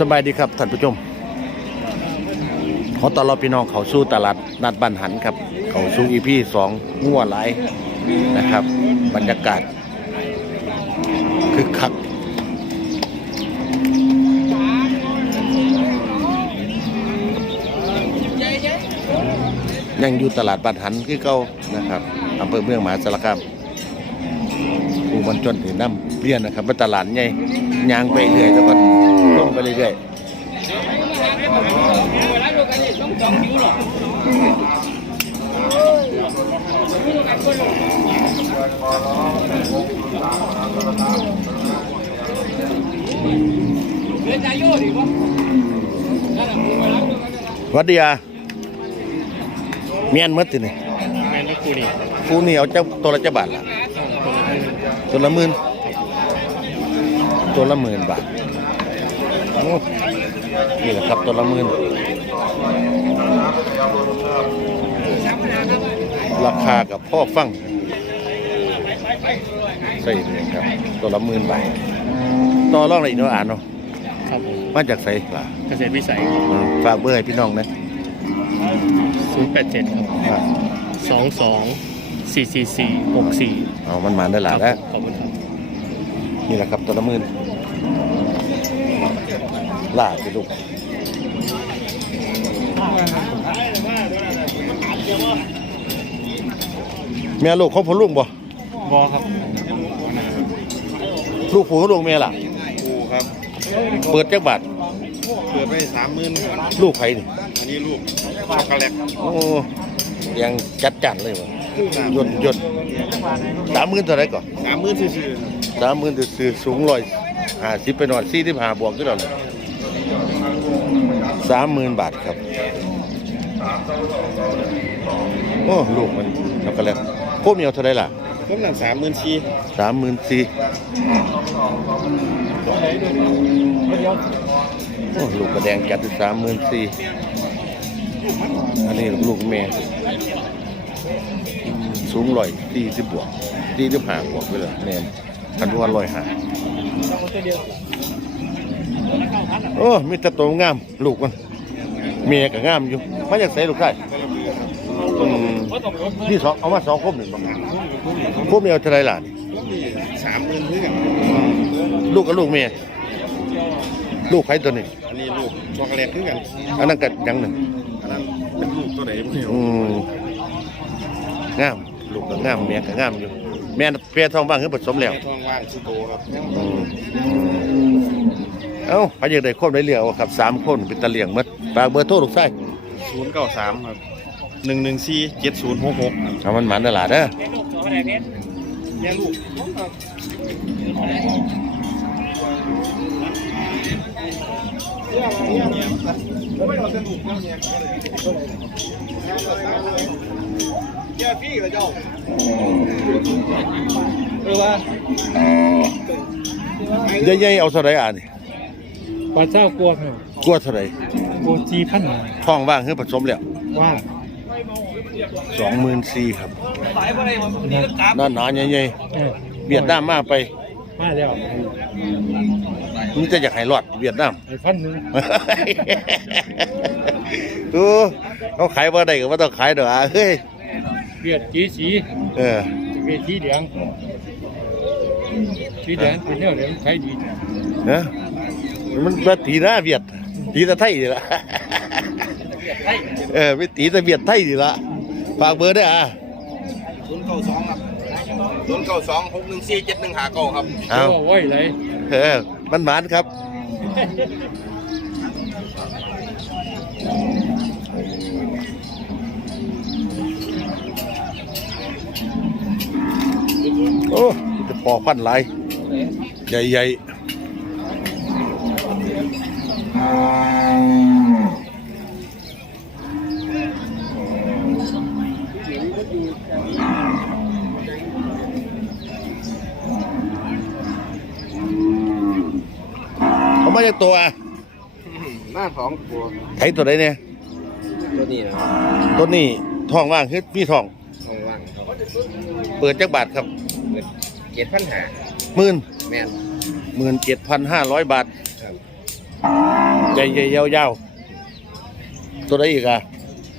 สบายดีครับท่านผู้ชม ขอต้อนรับพี่น้องเขาสู่ตลาดนัดบ้านหันครับ เขาสู่อีพีสองงัวหลายนะครับ บรรยากาศคึกคักยังอยู่ตลาดบ้านหันคือเก่านะครับอำเภอเมืองมหาสารคามผู้บรรจนถึงน้ำเรียนนะครับเป็นตลาดใหญ่ยางไปเรื่อยแล้วก็ งไปเรื่อยๆวัดเดียเมียนหมดตินี่แมนคูนี่ผู้นี่เอาเจ้าตัวละเจ้าบาทละตัวละหมื่นตัวละหมื่นบาท นี่แหละครับตัวละหมื่นราคากับพ่อฟังใส่เลยครับ ตัวละหมื่นบาทต่อรองอะไรอีกเนาะอ่านเนาะครับผมมาจากไสล่ะเกษตรวิสัยอืมฝากเบอร์ให้พี่น้องนะ087ครับว่า22 444 64เอามันมาได้หลายคแล้วรับขอบคุณครับ นี่แหละครับตัวละหมื่น ล่าสิลูกแม่ลูกเขาพอลูกบ่บอครับลูกผู้เขาลูกแม่ล่ะ ปูครับ เปิดจักบาทเปิดไปสามหมื่นลูกไผนี่อันนี้ลูกช็อกโกแลตโอ้ยังจัดจัดเลยวะยนต์ยนต์สามหมื่นเท่าไหรก่อนสามหมื่นซื่อสามหมื่นคือสูงร้อยห้าสิบไปหน่อยสี่สิบห้าบวกก็แล้ว สามหมื่นบาทครับ โอ้ลูกมันช็อกโกแลตโคมเหนียวเท่าไรล่ะๆพวกนั้นสามหมื่นสี่สามหมื่นสี่โอ้ลูกกระแดงจัดสามหมื่นสี่อันนี้ลูกแม่อืมสูงร้อยสี่สิบบวกสี่สิบห้าบวกไปเลยแน่นพันวันร้อยห้า โอ้มีแต่ตัวงามลูกมันเมียก็งามอยู่มาจากใส่ลูกได้อืมนี่สองเอามาสองครบหนึ่งประมาณครบเดียวเท่าไรล่ะนี่พวกนี้สามหมื่นเพื่อนลูกกับลูกเมียลูกใครตัวนี้อันนี้ลูกช็อกโกแลตเพื่อนอันนั้นก็อยังหนึ่งอันนั้นเป็นลูกตัวไหนไม่รู้อืมงามลูกก็งามเมียก็งามอยู่แม่เพียทองบ้างคือผสมแล้วแม่ทองว่างชิโตครับอืม เอ้าพายากได้คนได้เลี้ยงเอาครับสามคนเป็นตะเลียงหมดปากเบอร์โทรลูกไส้ศูนย์เก้าสามครับหนึ่งหนึ่งสี่เจ็ดศูนย์หกหกเอามันหมันตลาดเด้อแม่ลูกใหญ่ๆเอาเท่าไรอะนี่ ปลาเจ้ากลัวครับกลัวเท่าไรกลัวจีพันหาท้องว่างคือผสมแล้วว่าสองหมื่นสี่ครับนะหนาหนาๆใหญ่เออๆเวียดนามมาไปมาแล้วมันจะอยากให้รอดเวียดนามไอ้พันหนึ่งดูเขาขายว่าได้ก็ว่าต้องขายเด้ออะเฮ้ยเบียดจีสีเออเบียดสีเหลืองสีเหลืองเป็นเนื้อเหลืองใช้ดีนะ มันมาตีหน้าเวียด ตีแตะไทยดีละเออไปตีแตะเวียดไทยดีละฝากเบอร์ได้วยอะศูนย์เก้าสองครับศูนย์เก้าสองหกหนึ่งสี่เจ็ดหนึ่งหาเก้าครับเอาตัวไว้เลยเออมันหมานครับโอ้จะปอกพันหลายใหญ่ๆ เขามาจากตัวอะหน้าสองตัวไถตัวไหนเนี่ย ตัวนี้นะตัวนี้ทองว่างคือมีทองทองว่างครับเปิดจักบาทครับเจ็ดพันหาหมื่นแม่นหมื่นเจ็ดพันห้าร้อยบาท ครับ ใหญ่ๆยาวๆตัวไหนอีกอะ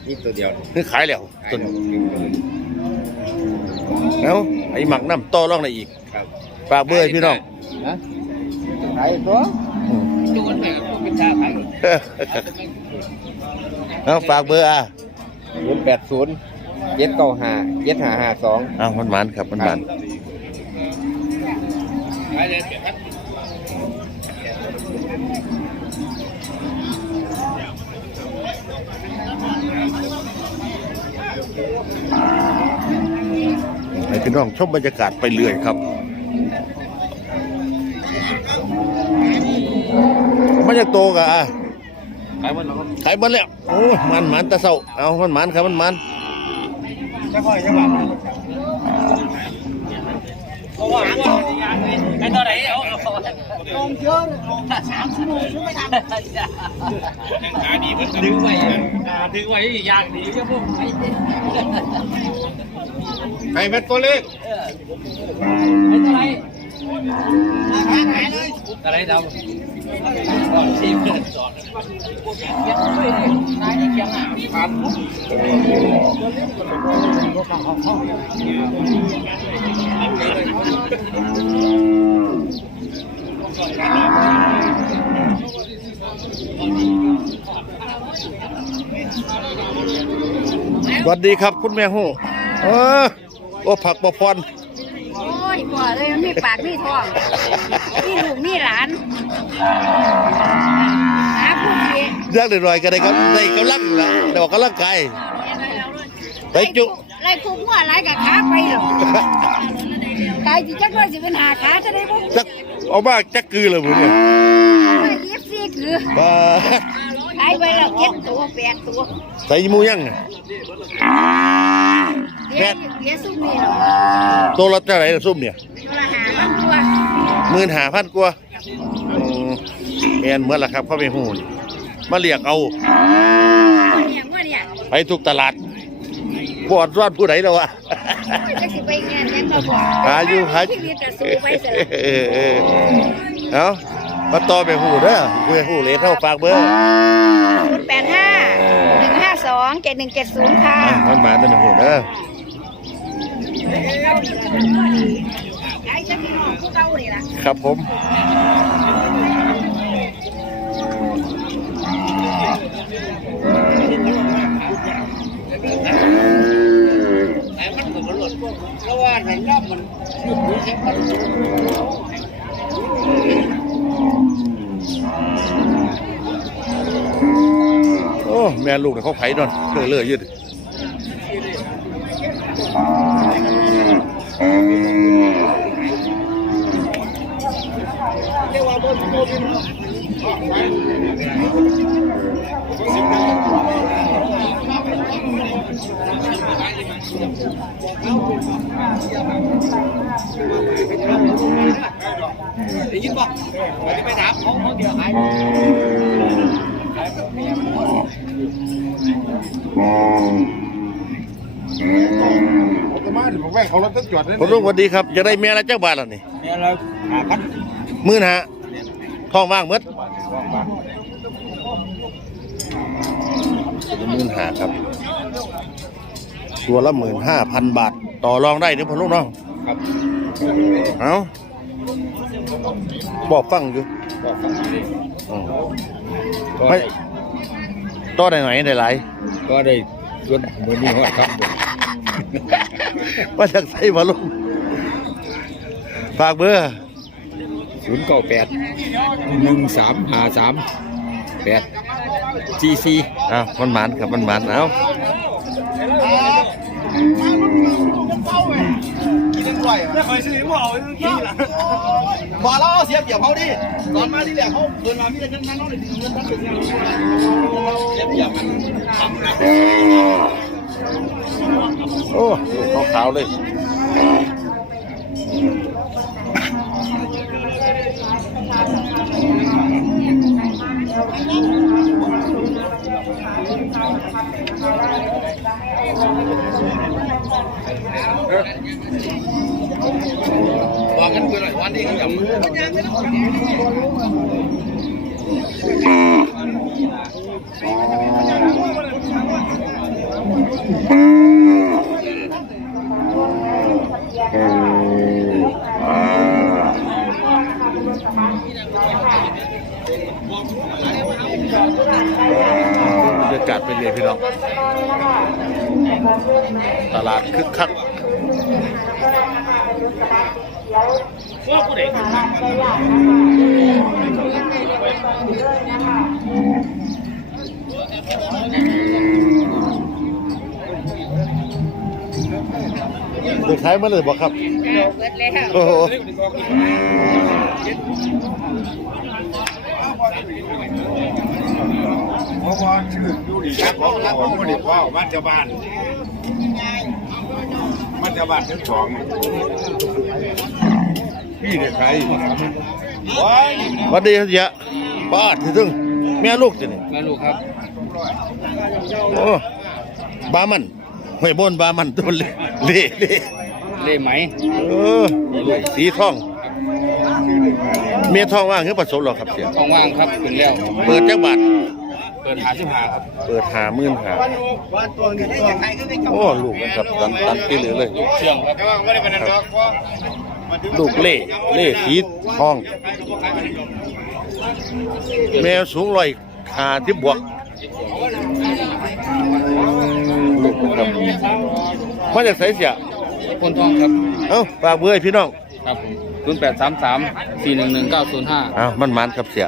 นี่ตัวเดียวนี่ขายแล้วตัวเอ้าไอ้หมักน้ำต่อรองได้อีกครับฝากเบอร์ให้พี่น้องนะขายตัวอืมจูนไปกับเป็นชาขายเอาฝากเบอร์อะศูนย์แปดศูนย์เจ็ดเก้าห้าเจ็ดห้าห้าสองอ้าวมันหมันครับมันหมัน ขายเลยเจ็ดพันให้ พี่น้องชมบรรยากาศไปเรื่อยครับมันจะโตกะอะขายหมดแล้วขายหมันแล้วโอ้มันหมันแตะเศร้าเอามันหมันครับมันหมันจะค่อยจะหวังไอ้ตัวไหนเอาเอา ลงเยอะลงสามชั่วโมงช่วยไม่ทันขายดีเหมือนกันดึงไว้อ่าดึงไว้อย่างดีเจ้าพวกไอ้ใครเป็นตัวเล็กไอ้ตัวไหนอะไรเราก่อนทีมเดินสอนเก็บไว้เลยนายนี่เกียงอะครับ สวัสดีครับคุณแม่ฮู้เออโอ้ผักบะพรโอ้ยบ่เลยมันมีปากมีท้องมีลูกมีหลานหาผู้ที่เรื่องหน่อยๆก็ได้ครับได้กำลังละได้ออกกำลังกายไปจุไล่คุกหัวไล่กับขาไปหรอกตายจิจักว่าสิเป็นหาขาจะได้บ่จัก เอามาจักกือเลยมึงเนี่ยไอ้ยิบซี่คือบ้าขายไปแล้วเจ็ดตัวแปดตัวใส่หมูยังน่ะเดี๋ยวเดี๋ยวซุ่มนี่หรอกตัวละเท่าไหร่ละซุ่มเนี่ยตัวละหาพันตัวหมื่นหาพันกว่าอืมแมนเหมื่อนละครับเขาไม่ฮู้นี่มาเรียกเอาเนี่ยว่าเนี่ยไปทุกตลาดบอดรอดผู้ใดแล้ววะจะสิไปงาน ยังมาบอกหาอยู่หาชีวิตจะสู้ไปเสร็จเออเออเอามาต่อไปหูเด้อกูให้หูเลยเท่าฝากเบอร์แปดห้าหนึ่งห้าสองเจ็ดหนึ่งเจ็ดศูนย์ค่ะอะมันมาแต่ไม่หูเด้อไอ้เจ้าพี่น้องผู้เก่านี่ล่ะครับผมแต่มันก็มัน หลดเพราะว่าในรอบมันยุบอยู่แค่มันโอ้แม่ลูกเนี่ยเขาไผ่นอนเลื่อยเลื่อยยืด ได้ยินป่ะไม่ได้ไปถามเขาเขาเดียวหายผมลุงสวัสดีครับจะได้แม่ละเจ้าบาทแล้วนี่เนี่ยเราหาพันมื่นฮะท้องว่างหมดมื่นหาครับ ตัวละหมื่นห้าพันบาท ต่อรองได้เดี๋ยวผมลุงเนาะครับเอาบอกฟังอยู่ก็ฟังดีอืมก็ไม่ได้ต่อได้ไหนได้หลายก็ได้ส่วนมือนี้ฮอดครับมาจากไสมาลุงฝากเบอร์ศูนย์เก้าแปดหนึ่งสามห้าสามแปดสี่สี่อ้าวมันหมานครับมันหมานเอา พอแล้วเสียเปรียบเขาดิตอนมาที่แรกเขาเดินมามีแต่เงินนั้นน้องเลยเงินนั้นเลยเสียเปรียบมันทำนะโอ้ลูกขาวๆเลย บรรยากาศเป็นไงพี่น้อง ตลาดคึกคัก เด็กขายมาเลยบอกครับเบิดแล้วโอ้โหเพราะว่าชื่ออยู่ดีครับของของคนนี้ว่าบ้านเจ้าบ้านบ้านเจ้าบ้านทั้งสอง พี่เด็กใครว้ายวันดีเสียป้าที่ซึ่งแม่ลูกจะนี่แม่ลูกครับโอ้บามันห้วยบนบามันตัวเล่เล่เล่เล่ไหมเออลูกสีทอง เมียทองว่างคือผสมหรอครับเสียท้องว่างครับขึ้นแล้วเปิดจักบาทเปิดหาสิบหาครับเปิดหามื่นหาโอ้ลูกนะครับตันตันที่เหลือเลยเชื่องครับ แต่ว่าไม่ได้เป็นนันดอกเพราะลูกเล่เล่สีทอง แมวสูงร้อยขาที่บวกลูกนะครับมาจากไสเสียคนทองครับ เอ้าฝากเบอร์ให้พี่น้อง ครับผมศูนย์แปดสามสามสี่หนึ่งหนึ่งเก้าศูนย์ห้าอ้าวมันมันครับเสีย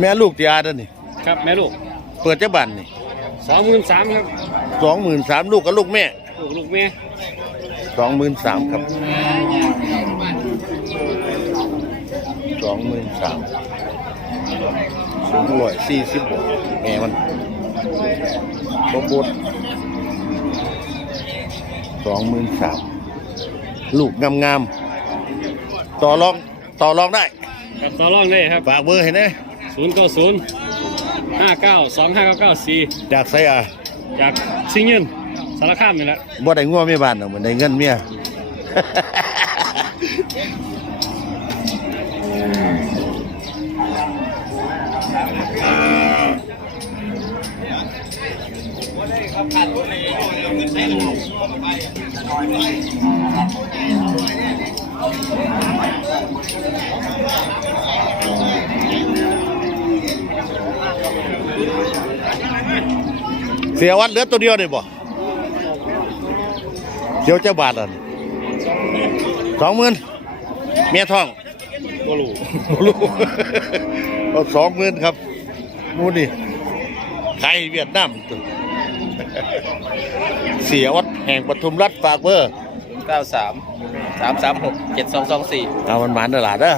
แม่ลูกตีอาเด้อนี่ครับแม่ลูกเปิดจักบันนี่สองหมื่นสามครับสองหมื่นสามลูกกับลูกแม่ลูกลูกแม่สองหมื่นสามครับสองหมื่นสามสูงร้อยสี่สิบบวกแม่มันบบบดสองหมื่นสามลูกงามงามๆต่อรอง ต่อรองได้ครับต่อรองได้ครับฝากเบอร์ให้นะศูนย์เก้าศูนย์ห้าเก้าสองห้าเก้าเก้าสี่จากไสอะจากชิงเงินสารคามนี่แหละบ่ได้งัวเมียบ้านหรอกมันได้เงินเมีย เสียวัดเหลือตัวเดียวได้บ่เดี๋ยวจะบาทอะสองหมื่นเมียทองบ่รู้บ่รู้เอาสองหมื่นครับมูนี่ไทยเวียดนามตัวเสียวัดแห่งปทุมรัฐฝากเบอร์ เก้าสามสามสามหกเจ็ดสองสองสี่เอามันหมานตลาดเด้อ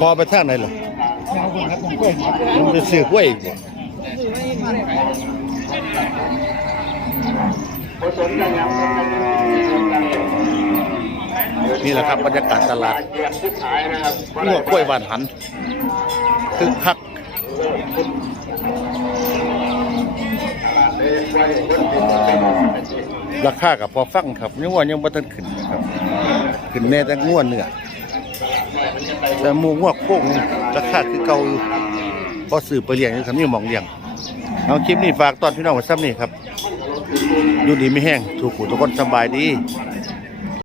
พอไปทางไหนเหรอ มันจะซื้อกล้วยอีกบ่นี่แหละครับบรรยากาศตลาดหัวกล้วยบานหันคึกคักราคากับพอฟังครับยังว่ายังบ่ทันขึ้นนะครับ ขึ้นแน่แต่ง่วนเนื้อ แต่หมูงวกโค้งราคาคือเก่าอยู่พอสื่อไปเลี้ยงยังทำนี่มองเลี้ยงเอาคลิปนี้ฝากตอนพี่น้องไว้ซ้ำนี่ครับอยู่ดีไม่แห้งถูกหูทุกคนสบายดี